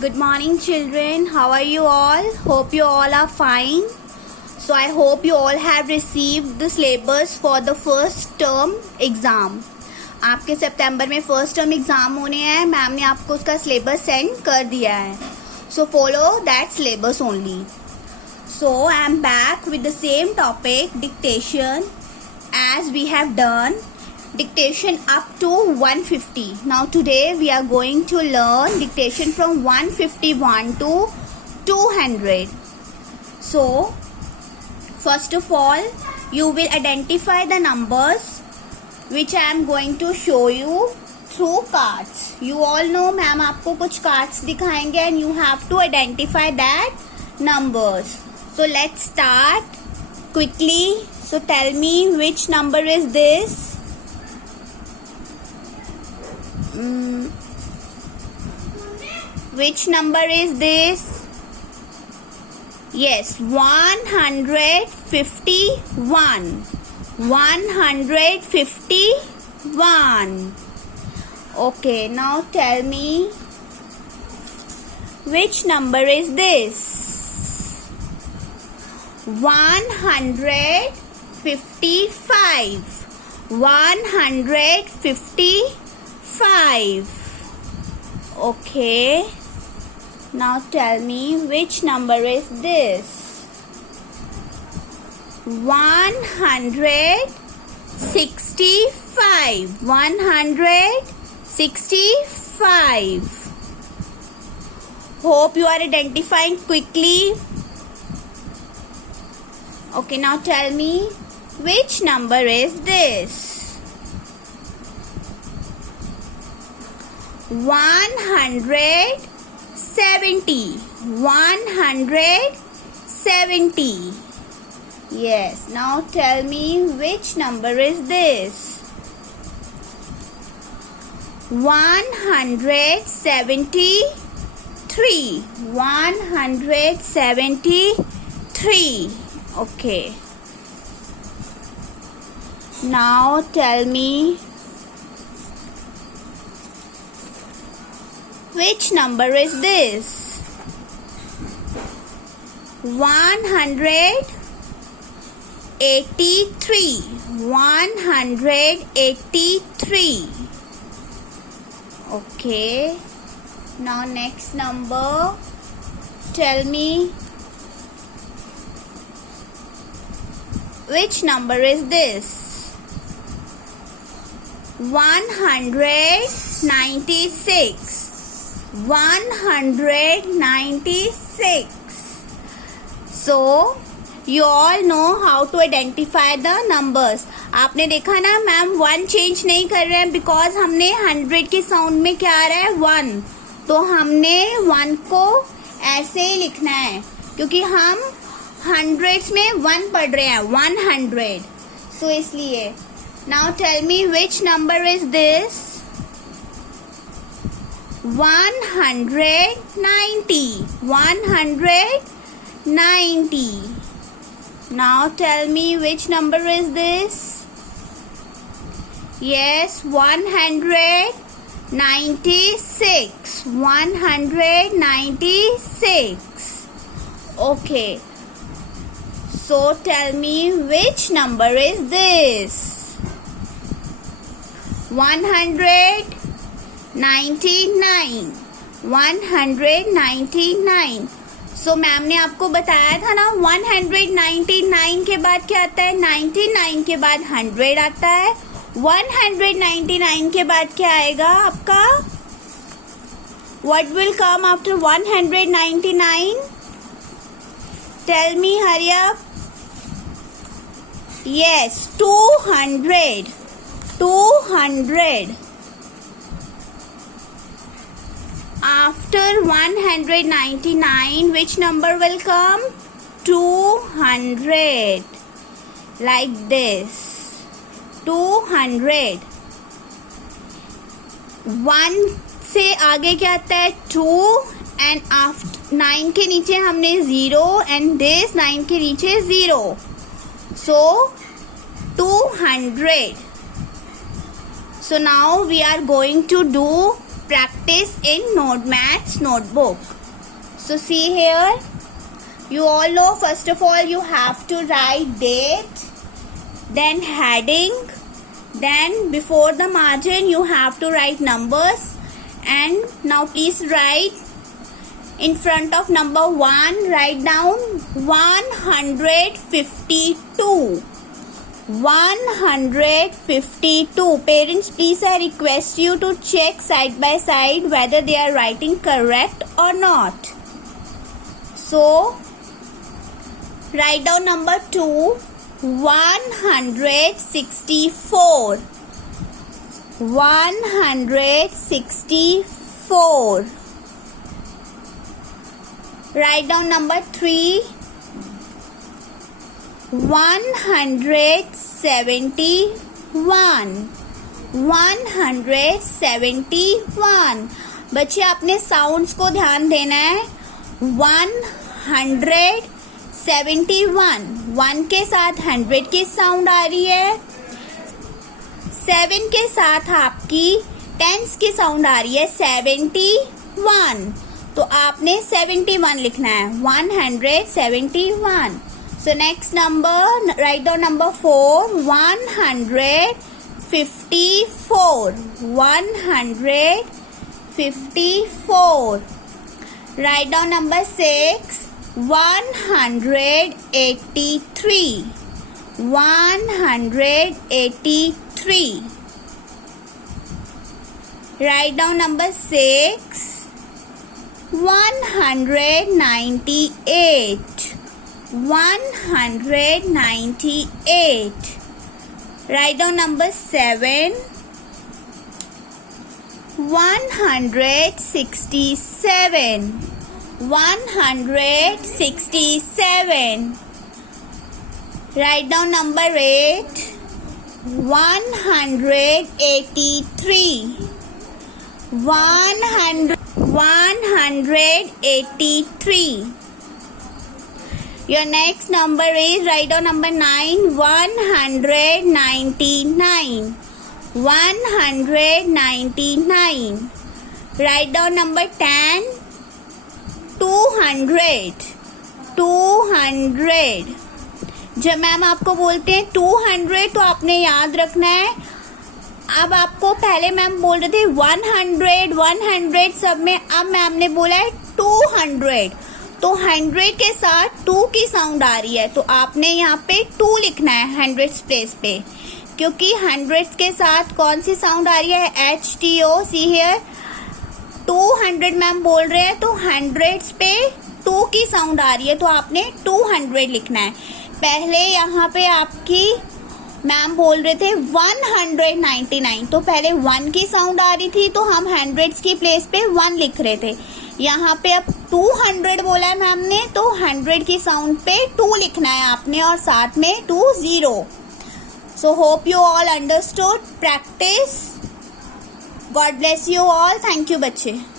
Good morning, children. How are you all? Hope you all are fine. So I hope you all have received the syllabus for the first term exam. आपके सितंबर में first term exam होने हैं. Ma'am ने आपको उसका syllabus send कर दिया है. So follow that syllabus only. So I am back with the same topic, dictation, as we have done dictation up to 150. Now today we are going to learn dictation from 151 to 200. So first of all, you will identify the numbers which I am going to show you through cards. You all know ma'am आपको कुछ cards दिखाएंगे and you have to identify that numbers. So let's start quickly. So tell me which number is this? Which number is this? Yes, 151. 151. Okay, now tell me which number is this? 155. 155. Okay. Now tell me which number is this? 165. 165. Hope you are identifying quickly. Okay, now tell me which number is this? 170. 170. Yes, now tell me which number is this? 173. 173. Okay. Now tell me which number is this? 183. 183. Okay. Now next number. Tell me which number is this? 196. 196. So you all know how to identify the numbers. आपने देखा ना ma'am 1 change नहीं कर रहे हैं because हमने 100 के sound में क्या आ रहा है 1. तो हमने 1 को ऐसे ही लिखना है क्योंकि हम हंड्रेड्स में 1 पढ़ रहे हैं 100. सो इसलिए now tell me which number is this? 190. 190. Now tell me which number is this? Yes, 196. 196. Okay. So tell me which number is this? 199. 199. So ma'am ने आपको बताया था ना 199 के बाद क्या आता है? 99 के बाद 100 आता है. 199 के बाद क्या आएगा आपका? What will come after 199? Tell me, hurry up. Yes, 200. 200. After 199, which number will come? 200. Like this. 200. 1 से आगे क्या आता है? 2 and after 9 के नीचे हमने 0 and this 9 के नीचे 0. So 200. So now we are going to do practice in Maths notebook. So see here, you all know, first of all you have to write date, then heading, then before the margin you have to write numbers. And now please write in front of number 1, write down 152. 152. Parents, please, I request you to check side by side whether they are writing correct or not. So write down number 2, 164. 164. Write down number 3, 171. 171. बच्चे आपने sounds को ध्यान देना है. 171. 1 के साथ 100 की sound आ रही है. 7 के साथ आपकी टेंस की साउंड आ रही है 71. तो आपने 71 लिखना है. 171. So next number, write down number 4, 154. 154. Write down number 6, 183. 183. Write down number 6, 198. 198. Write down number 7, 167. 167. Write down number 8, 183. 183. Your next number is, write down number 9, 199. 199. Write down number 10, 200. 200. जब मैम आपको बोलते हैं 200 तो आपने याद रखना है. अब आपको पहले मैम बोल रहे थे 100 सब में, अब मैम ने बोला है 200. तो 100 के साथ 2 की साउंड आ रही है, तो आपने यहाँ पे 2 लिखना है 100 प्लेस पे, क्योंकि 100 के साथ कौन सी साउंड आ रही है? HTO. सी हियर 200 मैम बोल रहे हैं, तो 100 पे 2 की साउंड आ रही है, तो आपने 200 लिखना है. पहले यहाँ पे आपकी मैम बोल रहे थे 199, तो पहले 1 की साउंड आ रही थी, तो हम 100 की प्लेस पे 1 लिख रहे थे. यहाँ पे अब 200 बोला है मैम ने, तो 100 की साउंड पे 2 लिखना है आपने, और साथ में 20. So hope you all understood. Practice. God bless you all. Thank you बच्चे.